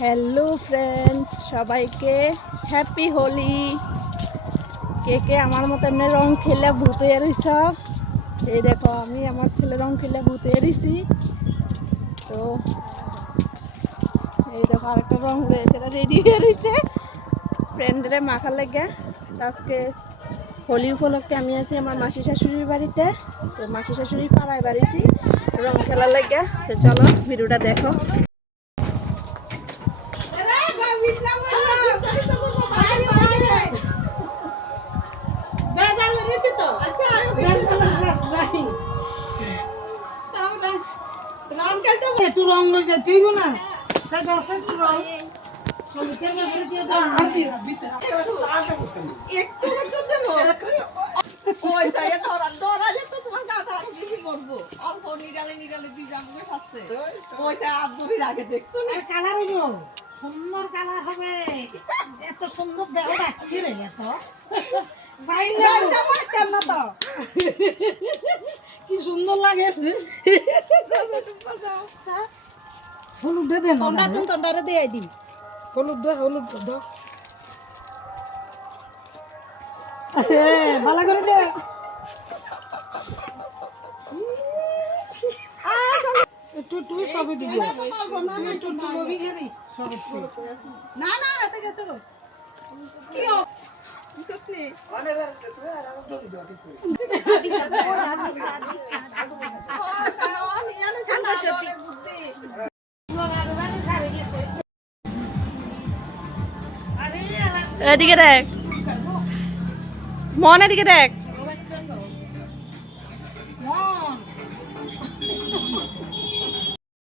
Hello friends, সবাইকে happy Holi. কে কে আমার মতো এমনি রং খেলে ভূত হয়ে রইছ? এই দেখো, আমি আমার ছেলে রং খেলে ভূত হয়ে রইছি। তো এই দেখো আরেকটা রং সেটা রেডি হয়ে রয়েছে ফ্রেন্ডরে মাখার লেগে। আজকে হোলি উপলক্ষে আমি আছি আমার মাসি শাশুড়ির বাড়িতে। তো মাসি শাশুড়ি পাড়ায় বাড়িছি রং খেলার লেগে। তো চলো ভিডিওটা দেখো। तू रंग लई जाती हो ना सदा से तू रंग সবকে মেরে দিয়ে দাও আর দি ভিতরে আশা করতে একটু একটু দেন ওই সাইয়া দরা যে তো তোমার কাকা আর বেশি মরবো অল্প নিরালে দি যাবো সাথে ওই সাইয়া আব্দুরি লাগে দেখছো না কালার হইব সুন্দর কালার হবে এত সুন্দর দেহটা কি রে এত বাইরে আমার কেন তো কি সুন্দর লাগে হলুদ দে দেন তন্ডারে দিয়ে দিই হলুদ দে ভালো করে দে একটু সবই দিবি একটু লবি খাবি সব না এতে গেছে গো কি সত্যি অনেক বার তুই আর আমি দড়ি দাও ঠিক করে এদিকে দেখ, মনে দিকে দেখ।